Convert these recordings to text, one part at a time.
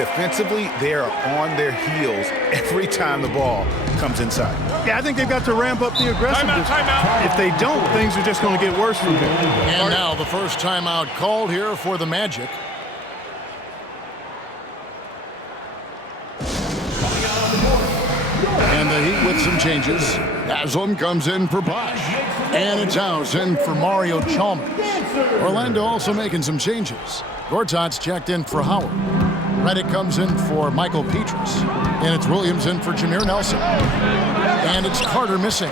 defensively, they are on their heels every time the ball comes inside. Yeah, I think they've got to ramp up the aggressiveness. Timeout. If they don't, things are just going to get worse from here. And now the first timeout called here for the Magic. And the Heat with some changes. Haslam comes in for Bosch. And it's House in for Mario Chalmers. Orlando also making some changes. Gortat's checked in for Howard. Redick comes in for Michael Petrus. And it's Williams in for Jameer Nelson. And it's Carter missing.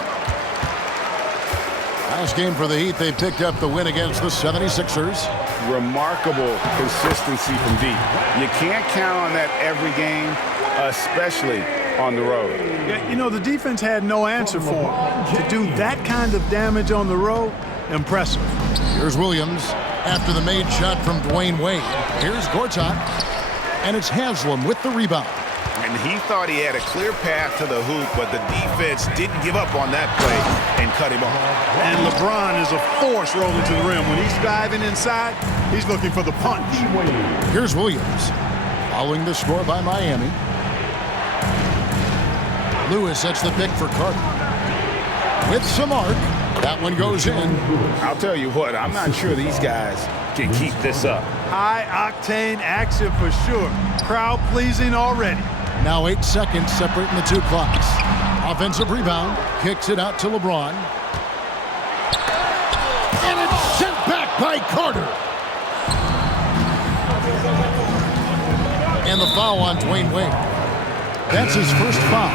Last game for the Heat, they picked up the win against the 76ers. Remarkable consistency from deep. You can't count on that every game, especially on the road. Yeah, you know, the defense had no answer for him. To do that kind of damage on the road, impressive. Here's Williams after the made shot from Dwayne Wade. Here's Gortat, and it's Haslam with the rebound. And he thought he had a clear path to the hoop, but the defense didn't give up on that play and cut him off. And LeBron is a force rolling to the rim. When he's driving inside, he's looking for the punch. Here's Williams, following the score by Miami. Lewis sets the pick for Carter. With some arc, that one goes in. I'll tell you what, I'm not sure these guys can keep this up. High-octane action for sure. Crowd-pleasing already. Now 8 seconds separating the two clocks. Offensive rebound, kicks it out to LeBron. And it's sent back by Carter. And the foul on Dwayne Wade. That's his first foul.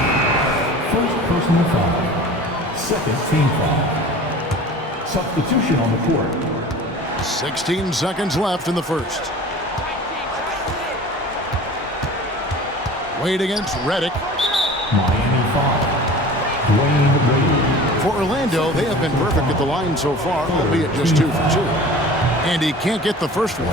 First personal foul. Second team foul. Substitution on the court. 16 seconds left in the first. Wade against Redick. Miami foul. Dwayne Wade. For Orlando, they have been perfect at the line so far, albeit just 2 for 2. And he can't get the first one.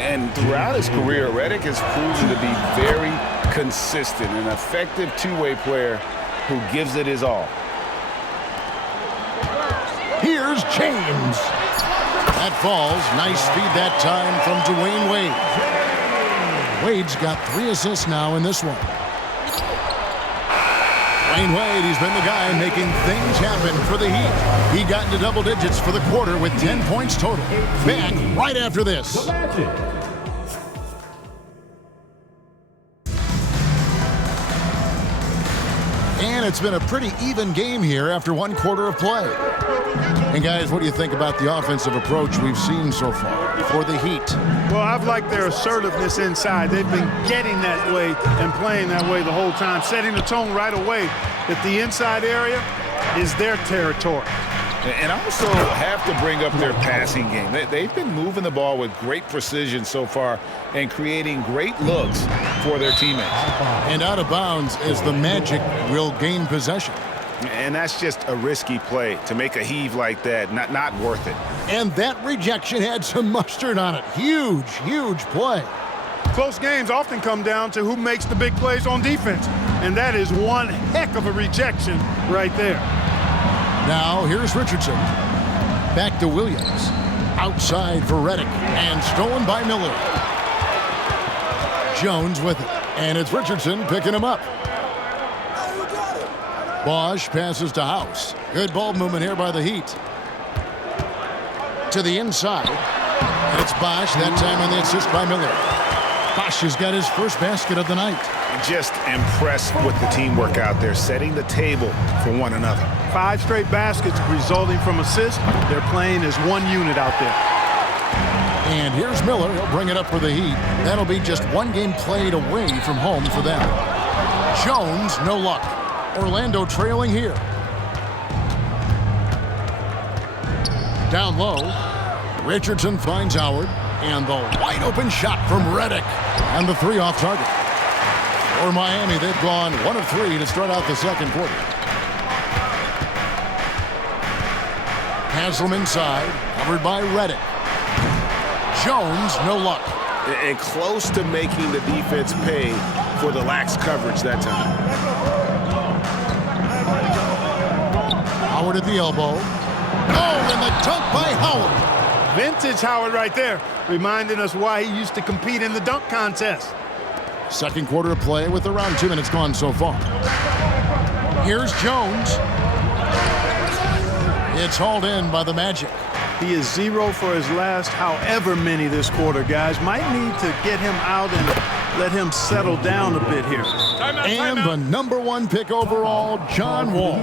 And throughout his career, Redick has proven to be very consistent, an effective two-way player who gives it his all. Here's James. That falls. Nice speed that time from Dwayne Wade. Wade's got 3 assists now in this one. Dwayne Wade, he's been the guy making things happen for the Heat. He got into double digits for the quarter with 10 points total. Back right after this. And it's been a pretty even game here after 1 quarter of play. And guys, what do you think about the offensive approach we've seen so far for the Heat? Well, I've liked their assertiveness inside. They've been getting that way and playing that way the whole time, setting the tone right away that the inside area is their territory. And I also have to bring up their passing game. They've been moving the ball with great precision so far and creating great looks for their teammates. And out of bounds as the Magic will gain possession. And that's just a risky play. To make a heave like that, not worth it. And that rejection had some mustard on it. Huge, huge play. Close games often come down to who makes the big plays on defense. And that is one heck of a rejection right there. Now here's Richardson. Back to Williams. Outside for Redick. And stolen by Miller. Jones with it. And it's Richardson picking him up. Bosch passes to House. Good ball movement here by the Heat. To the inside. And it's Bosch, that time on the assist by Miller. Bosch has got his first basket of the night. Just impressed with the teamwork out there, setting the table for one another. 5 straight baskets resulting from assists. They're playing as one unit out there. And here's Miller. He'll bring it up for the Heat. That'll be just 1 game played away from home for them. Jones, no luck. Orlando trailing here. Down low. Richardson finds Howard. And the wide open shot from Redick. And the 3 off target. For Miami, they've gone 1 of 3 to start out the second quarter. Haslam inside. Covered by Redick. Jones, no luck. And close to making the defense pay for the lax coverage that time. Howard at the elbow. Oh, and the dunk by Howard. Vintage Howard right there, reminding us why he used to compete in the dunk contest. Second quarter of play with around 2 minutes gone so far. Here's Jones. It's hauled in by the Magic. He is 0 for his last however many this quarter, guys. Might need to get him out and let him settle down a bit here. And the #1 pick overall, John Wall.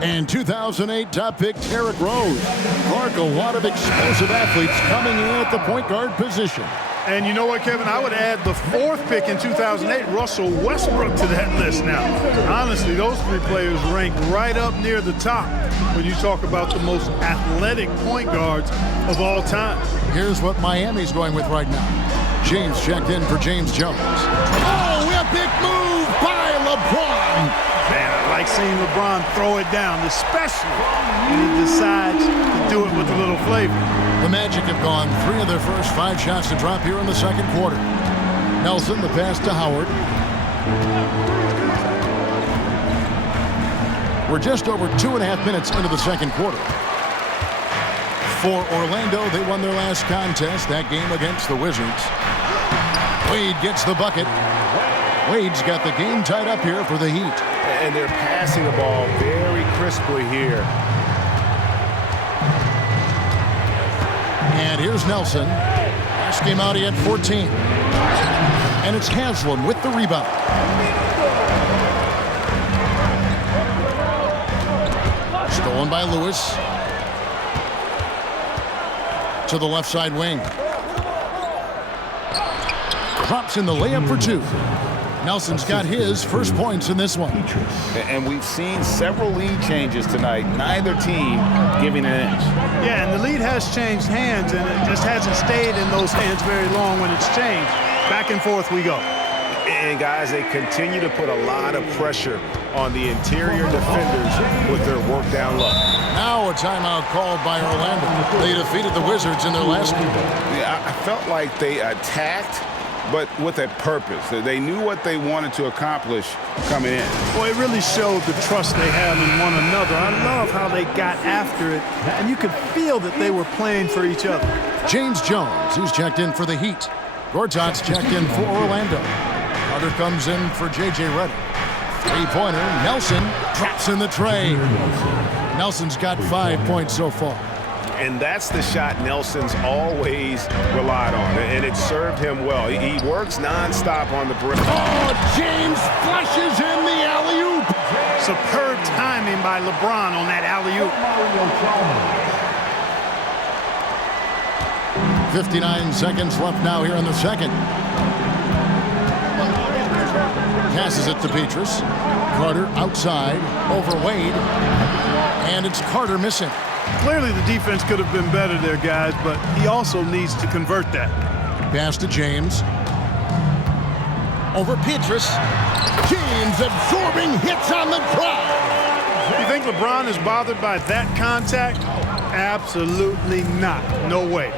And 2008 top pick, Derrick Rose. Clark, a lot of explosive athletes coming in at the point guard position. And you know what, Kevin? I would add the 4th pick in 2008, Russell Westbrook, to that list now. Honestly, those 3 players rank right up near the top when you talk about the most athletic point guards of all time. Here's what Miami's going with right now. James checked in for James Jones. Oh, epic move by LeBron. Man, I like seeing LeBron throw it down, especially when he decides to do it with a little flavor. The Magic have gone 3 of their first 5 shots to drop here in the second quarter. Nelson, the pass to Howard. We're just over 2.5 minutes into the second quarter. For Orlando, they won their last contest, that game against the Wizards. Wade gets the bucket. Wade's got the game tied up here for the Heat. And they're passing the ball very crisply here. And here's Nelson. Last game out, he had 14. And it's Haslam with the rebound. Stolen by Lewis. To the left side wing. Drops in the layup for 2. Nelson's got his first points in this one. And we've seen several lead changes tonight. Neither team giving an inch. Yeah, and the lead has changed hands, and it just hasn't stayed in those hands very long when it's changed. Back and forth we go. And guys, they continue to put a lot of pressure on the interior defenders with their work down low. Now a timeout called by Orlando. They defeated the Wizards in their last game. Yeah, I felt like they attacked, but with a purpose. They knew what they wanted to accomplish coming in. Well, it really showed the trust they have in one another. I love how they got after it, and you could feel that they were playing for each other. James Jones, he's checked in for the Heat. Gortat's checked in for Orlando. Carter comes in for J.J. Redick. Three-pointer, Nelson drops in the tray. Nelson's got 5 points so far. And that's the shot Nelson's always relied on, and it served him well. He works nonstop on the perimeter. Oh, James flushes in the alley-oop. Superb timing by LeBron on that alley-oop. 59 seconds left now here in the second. Passes it to Petrus. Carter outside, over Wade. And it's Carter missing. Clearly the defense could have been better there, guys, but he also needs to convert that. Pass to James. Over Petrus. James absorbing hits on the drive. You think LeBron is bothered by that contact? Absolutely not. No way.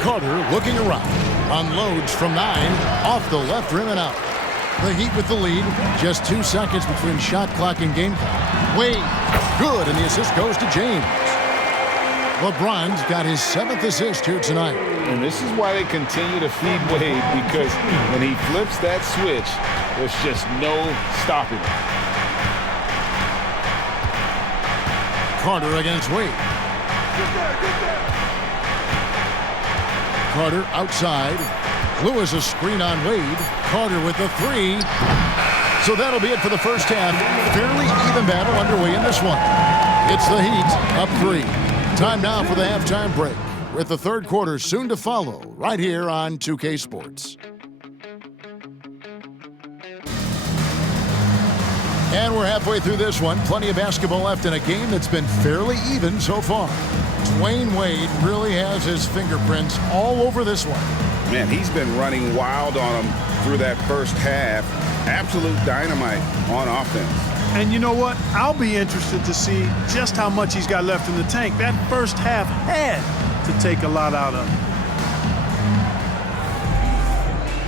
Carter looking around. Unloads from 9. Off the left rim and out. The Heat with the lead. Just 2 seconds between shot clock and game clock. Wade. Good, and the assist goes to James. LeBron's got his 7th assist here tonight. And this is why they continue to feed Wade, because when he flips that switch, there's just no stopping him. Carter against Wade. Carter outside. Lewis a screen on Wade. Carter with the 3. So that'll be it for the first half. Fairly even battle underway in this one. It's the Heat up 3. Time now for the halftime break, with the third quarter soon to follow right here on 2K Sports. And we're halfway through this one. Plenty of basketball left in a game that's been fairly even so far. Dwayne Wade really has his fingerprints all over this one. Man, he's been running wild on him through that first half. Absolute dynamite on offense. And you know what? I'll be interested to see just how much he's got left in the tank. That first half had to take a lot out of him.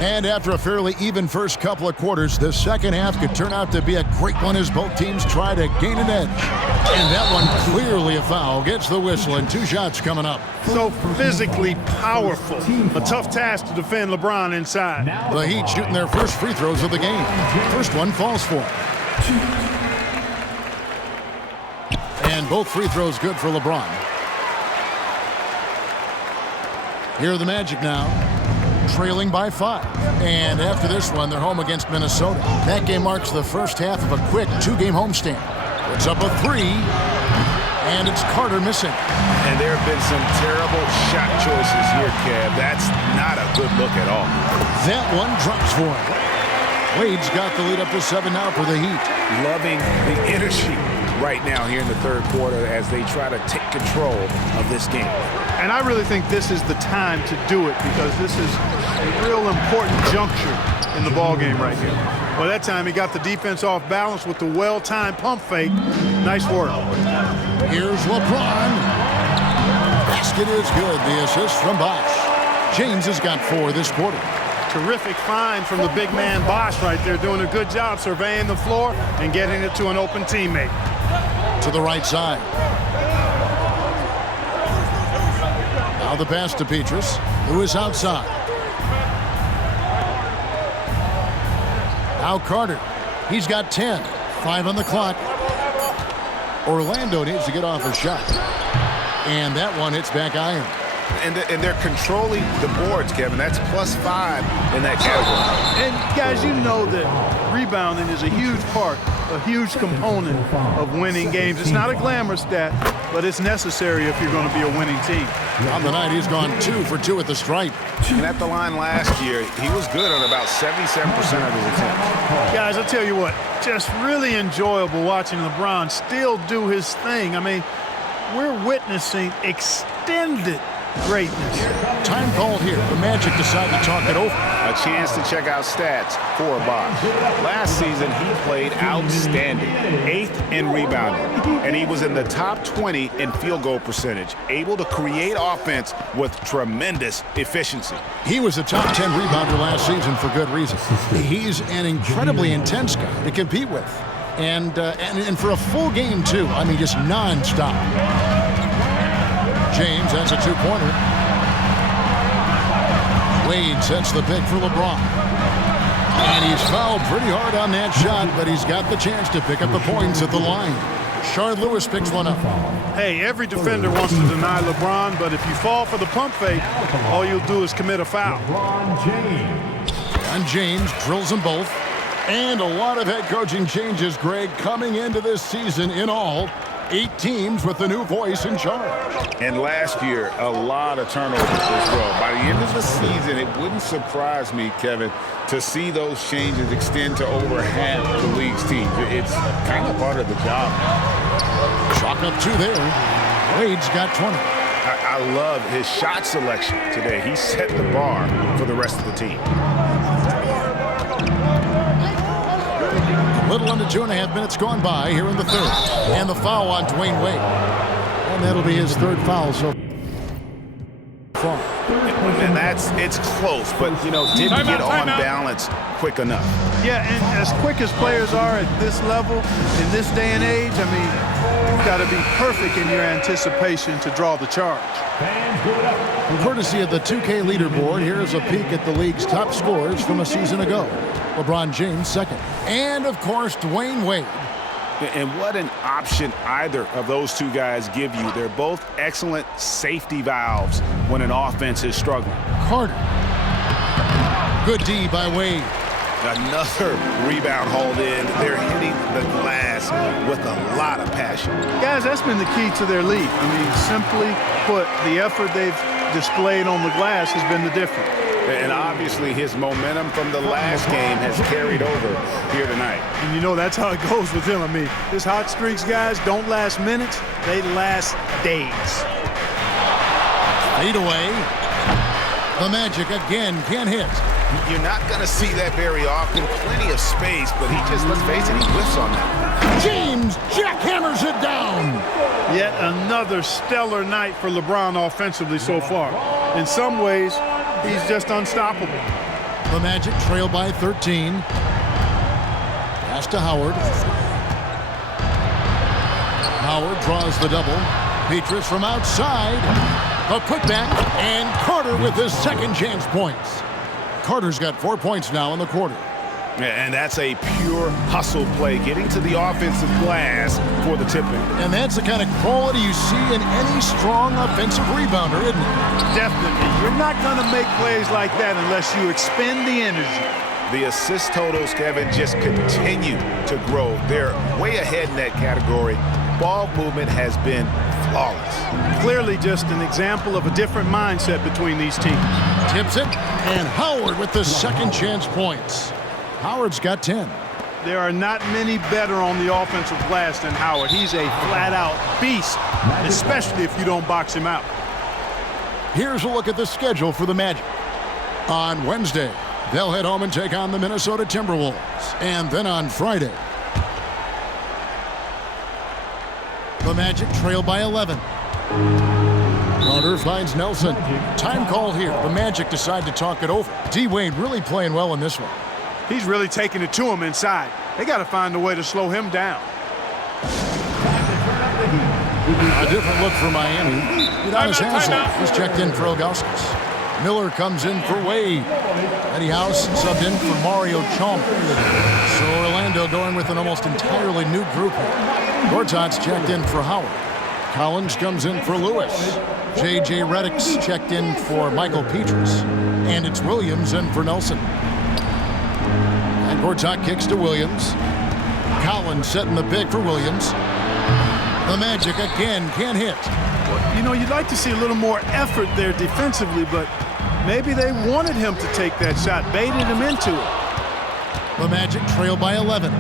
And after a fairly even first couple of quarters, the second half could turn out to be a great one as both teams try to gain an edge. And that one clearly a foul. Gets the whistle, and 2 shots coming up. So physically powerful. A tough task to defend LeBron inside. The Heat shooting their first free throws of the game. First one falls for him. And both free throws good for LeBron. Here are the Magic now, trailing by 5. And after this one, they're home against Minnesota. That game marks the first half of a quick 2-game homestand. Puts up a 3, and it's Carter missing. And there have been some terrible shot choices here, Kev. That's not a good look at all. That one drops for him. Wade's got the lead up to 7 now for the Heat. Loving the energy right now here in the third quarter as they try to take control of this game. And I really think this is the time to do it because this is a real important juncture in the ball game right here. Well, that time he got the defense off balance with the well-timed pump fake. Nice work. Here's LeBron. Basket is good. The assist from Bosh. James has got 4 this quarter. Terrific find from the big man Bosh right there, doing a good job surveying the floor and getting it to an open teammate. To the right side. Now the pass to Petrus, who is outside. Now Carter. He's got 10. 5 on the clock. Orlando needs to get off a shot. And that one hits back iron. And they're controlling the boards, Kevin. That's +5 in that category. And guys, you know that rebounding is a huge part, a huge component of winning games. It's not a glamour stat, but it's necessary if you're going to be a winning team. On the night, he's gone 2 for 2 at the stripe. And at the line last year, he was good on about 77% of his attempts. Guys, I'll tell you what, just really enjoyable watching LeBron still do his thing. I mean, we're witnessing extended greatness. Time called here. The Magic decide to talk it over. A chance to check out stats for Bosh. Last season, he played outstanding. 8th in rebounding. And he was in the top 20 in field goal percentage. Able to create offense with tremendous efficiency. He was a top 10 rebounder last season for good reason. He's an incredibly intense guy to compete with. And for a full game, too. I mean, just nonstop. James, that's a 2-pointer. Wade sets the pick for LeBron. And he's fouled pretty hard on that shot, but he's got the chance to pick up the points at the line. Shard Lewis picks one up. Hey, every defender wants to deny LeBron, but if you fall for the pump fake, all you'll do is commit a foul. LeBron James. And James drills them both. And a lot of head coaching changes, Greg, coming into this season in all. 8 teams with the new voice in charge. And last year, a lot of turnovers as well. By the end of the season, it wouldn't surprise me, Kevin, to see those changes extend to over half the league's teams. It's kind of part of the job. Chalk up 2 there. Wade's got 20. I love his shot selection today. He set the bar for the rest of the team. A little under 2.5 minutes gone by here in the third. And the foul on Dwayne Wade. And that'll be his 3rd foul so far. And it's close, but, didn't get on balance quick enough. Yeah, and as quick as players are at this level, in this day and age, I mean, you've got to be perfect in your anticipation to draw the charge. Courtesy of the 2K leaderboard, here's a peek at the league's top scorers from a season ago. LeBron James 2nd. And, of course, Dwayne Wade. And what an option either of those 2 guys give you. They're both excellent safety valves when an offense is struggling. Carter. Good D by Wade. Another rebound hauled in. They're hitting the glass with a lot of passion. Guys, that's been the key to their lead. I mean, simply put, the effort they've displayed on the glass has been the difference. And obviously his momentum from the last game has carried over here tonight. And that's how it goes with him. I mean, his hot streaks, guys, don't last minutes. They last days. Fade away. The Magic again can't hit. You're not going to see that very often. Plenty of space, but he just, let's face it, he whiffs on that. James jackhammers it down. Yet another stellar night for LeBron offensively so far. In some ways, he's just unstoppable. The Magic trail by 13. Pass to Howard. Howard draws the double. Petrus from outside. A putback, and Carter with his second chance points. Carter's got 4 points now in the quarter. And that's a pure hustle play, getting to the offensive glass for the tip-in. And that's the kind of quality you see in any strong offensive rebounder, isn't it? Definitely. You're not going to make plays like that unless you expend the energy. The assist totals, Kevin, just continue to grow. They're way ahead in that category. Ball movement has been flawless. Clearly just an example of a different mindset between these teams. Tips it, and Howard with the second chance points. Howard's got 10. There are not many better on the offensive glass than Howard. He's a flat-out beast, especially if you don't box him out. Here's a look at the schedule for the Magic. On Wednesday, they'll head home and take on the Minnesota Timberwolves. And then on Friday, the Magic trail by 11. Carter finds Nelson. Time call here. The Magic decide to talk it over. D-Wade really playing well in this one. He's really taking it to him inside. They got to find a way to slow him down. A different look for Miami. Udonis Haslem is checked in for Ilgauskas. Miller comes in for Wade. Eddie House subbed in for Mario Chalmers. So Orlando going with an almost entirely new group here. Gortat's checked in for Howard. Collins comes in for Lewis. J.J. Redick's checked in for Michael Petrus. And it's Williams in for Nelson. And Gortat kicks to Williams. Collins setting the pick for Williams. The Magic again can't hit. You know, you'd like to see a little more effort there defensively, but maybe they wanted him to take that shot, baited him into it. The Magic trail by 11.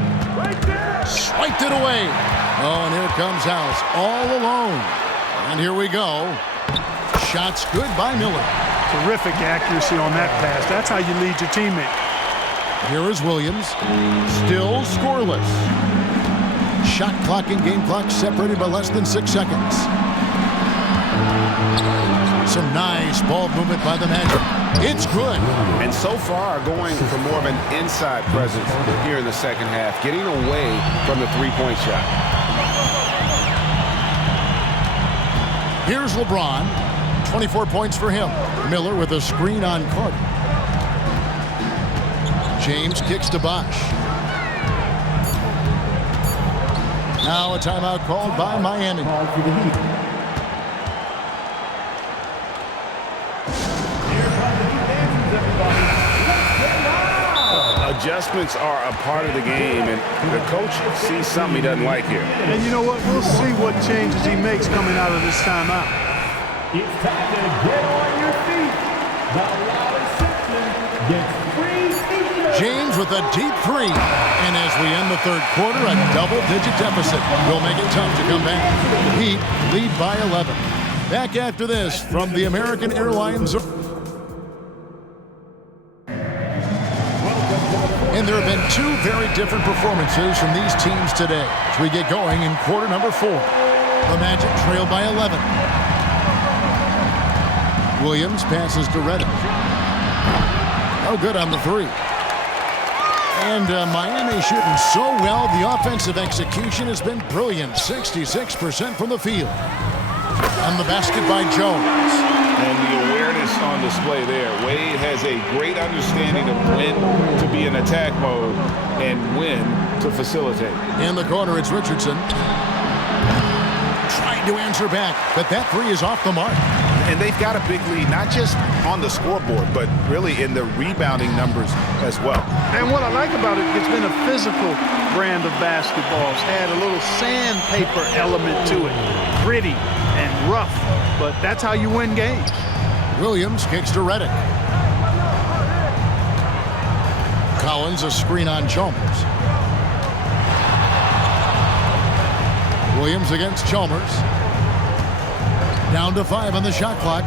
Swiped it away. Oh, and here comes House all alone. And here we go. Shots good by Miller. Terrific accuracy on that pass. That's how you lead your teammate. Here is Williams. Still scoreless. Shot clock and game clock separated by less than 6 seconds. Some nice ball movement by the Magic. It's good. And so far going for more of an inside presence here in the second half, getting away from the three-point shot. Here's LeBron. 24 points for him. Miller with a screen on Carter. James kicks to Bosh. Now a timeout called by Miami. Adjustments are a part of the game, and the coach sees something he doesn't like here. And you know what? We'll see what changes he makes coming out of this timeout. It's time to get on your feet. The loudest section gets free t-shirts. James with a deep three. And as we end the third quarter, a double-digit deficit will make it tough to come back. Heat lead by 11. Back after this from the American Airlines. And there have been two very different performances from these teams today as we get going in quarter number 4. The Magic trail by 11. Williams passes to Redick. Oh, good on the three. And Miami shooting so well. The offensive execution has been brilliant. 66% from the field. And the basket by Jones. And the awareness on display there. Wade has a great understanding of when to be in attack mode and when to facilitate. In the corner, it's Richardson. Trying to answer back, but that three is off the mark. And they've got a big lead, not just on the scoreboard, but really in the rebounding numbers as well. And what I like about it, it's been a physical brand of basketball. It's had a little sandpaper element to it. Gritty and rough, but that's how you win games. Williams kicks to Redick. Collins a screen on Chalmers. Williams against Chalmers. Down to 5 on the shot clock.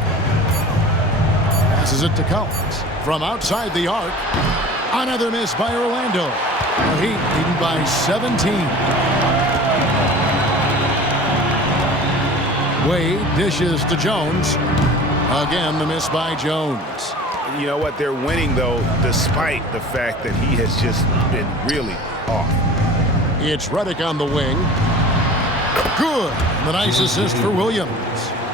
Passes it to Collins. From outside the arc. Another miss by Orlando. The Heat leading by 17. Wade dishes to Jones. Again, the miss by Jones. you know what? They're winning, though, despite the fact that he has just been really off. It's Reddick on the wing. Good. The nice assist for Williams.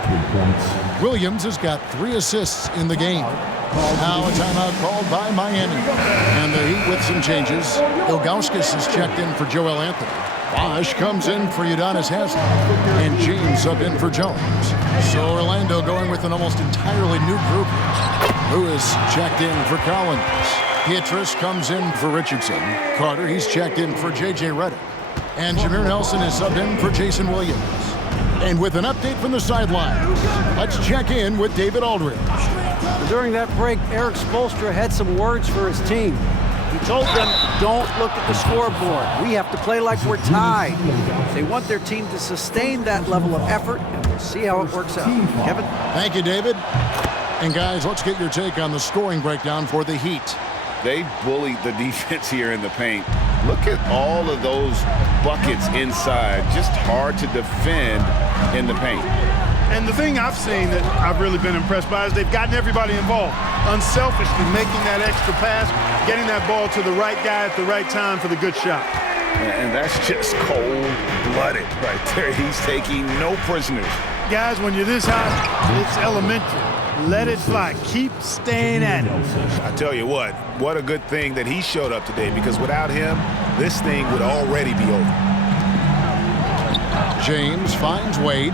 3 points. Williams has got 3 assists in the game. Now a timeout called by Miami. And the Heat with some changes. Ilgauskas is checked in for Joel Anthony. Bosch comes in for Udonis Haslem. And James subbed in for Jones. So Orlando going with an almost entirely new group. Lewis checked in for Collins. Pietrus comes in for Richardson. Carter, he's checked in for J.J. Redick. And Jameer Nelson is subbed in for Jason Williams. And with an update from the sidelines, let's check in with David Aldridge. During that break, Eric Spoelstra had some words for his team. He told them, don't look at the scoreboard. We have to play like we're tied. They want their team to sustain that level of effort, and we'll see how it works out. Kevin? Thank you, David. And guys, let's get your take on the scoring breakdown for the Heat. They bullied the defense here in the paint. Look at all of those buckets inside. Just hard to defend in the paint. And the thing I've seen that I've really been impressed by is they've gotten everybody involved. Unselfishly making that extra pass, getting that ball to the right guy at the right time for the good shot. And that's just cold-blooded right there. He's taking no prisoners. Guys, when you're this hot, it's elementary. Let it fly. Keep staying at it. I tell you what a good thing that he showed up today, because without him, this thing would already be over. James finds Wade.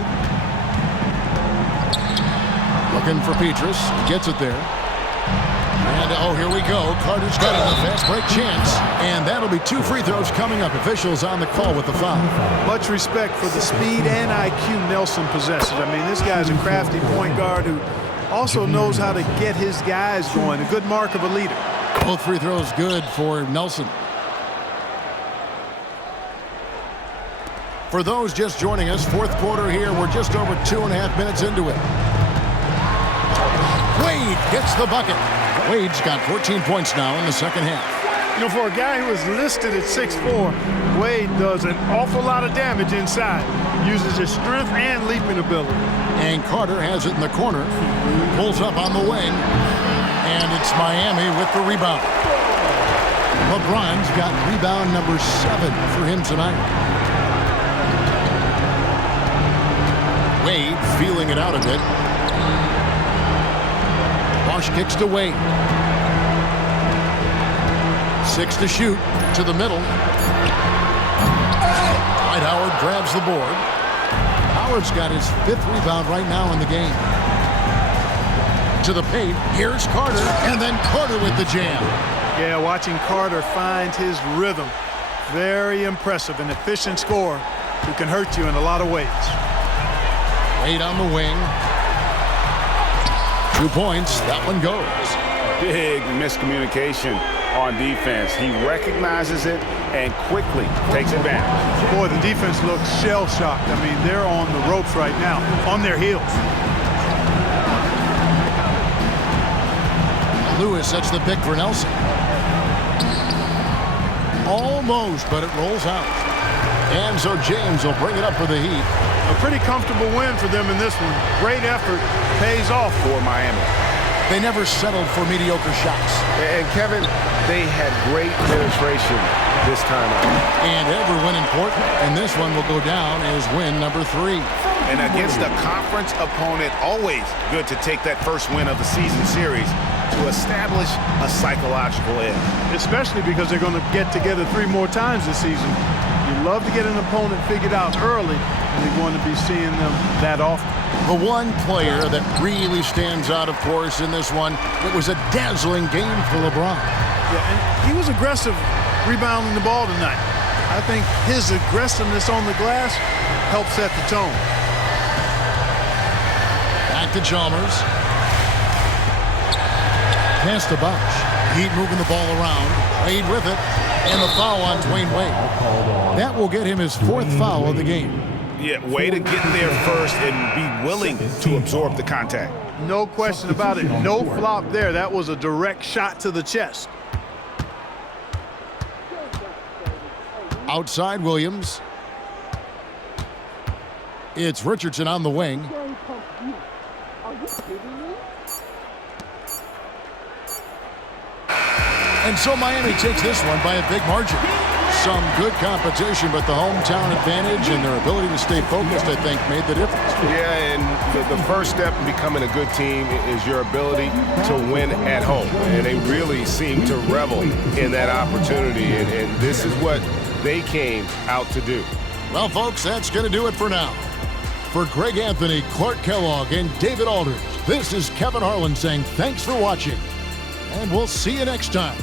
Looking for Pietrus. Gets it there. And, oh, here we go. Carter's got a fast break chance. And that'll be 2 free throws coming up. Officials on the call with the foul. Much respect for the speed and IQ Nelson possesses. I mean, this guy's a crafty point guard who also knows how to get his guys going. A good mark of a leader. Both free throws good for Nelson. For those just joining us, 4th quarter here. We're just over 2.5 minutes into it. Wade gets the bucket. Wade's got 14 points now in the second half. You know, for a guy who is listed at 6'4", Wade does an awful lot of damage inside. Uses his strength and leaping ability. And Carter has it in the corner. Pulls up on the wing. And it's Miami with the rebound. LeBron's got rebound number 7 for him tonight. Wade feeling it out a bit. Bosch kicks to Wade. 6 to shoot. To the middle. Dwight Howard grabs the board. Howard's got his 5th rebound right now in the game. To the paint. Here's Carter. And then Carter with the jam. Yeah, watching Carter find his rhythm. Very impressive. An efficient scorer who can hurt you in a lot of ways. Wade on the wing. 2 points. That one goes. Big miscommunication on defense. He recognizes it and quickly takes advantage. Boy, the defense looks shell-shocked. I mean, they're on the ropes right now, on their heels. Lewis sets the pick for Nelson. Almost, but it rolls out. And so James will bring it up for the Heat. A pretty comfortable win for them in this one. Great effort pays off for Miami. They never settled for mediocre shots. And Kevin, they had great penetration this time out. And every win important. And this one will go down as win number 3. And against a conference opponent, always good to take that first win of the season series to establish a psychological edge. Especially because they're going to get together 3 more times this season. You love to get an opponent figured out early, and you're going to be seeing them that often. The one player that really stands out, of course, in this one, it was a dazzling game for LeBron. Yeah, and he was aggressive rebounding the ball tonight. I think his aggressiveness on the glass helped set the tone. Back to Chalmers. Pass to Bosch. Heat moving the ball around. Wade with it. And the foul on Dwayne Wade. That will get him his 4th foul of the game. Yeah, way to get there first and be willing to absorb the contact. No question about it. No flop there. That was a direct shot to the chest. Outside Williams. It's Richardson on the wing. And so Miami takes this one by a big margin. Some good competition, but the hometown advantage and their ability to stay focused, I think, made the difference. Yeah, and the first step in becoming a good team is your ability to win at home. And they really seem to revel in that opportunity, and this is what they came out to do. Well, folks, that's going to do it for now. For Greg Anthony, Clark Kellogg, and David Aldridge, this is Kevin Harlan saying thanks for watching, and we'll see you next time.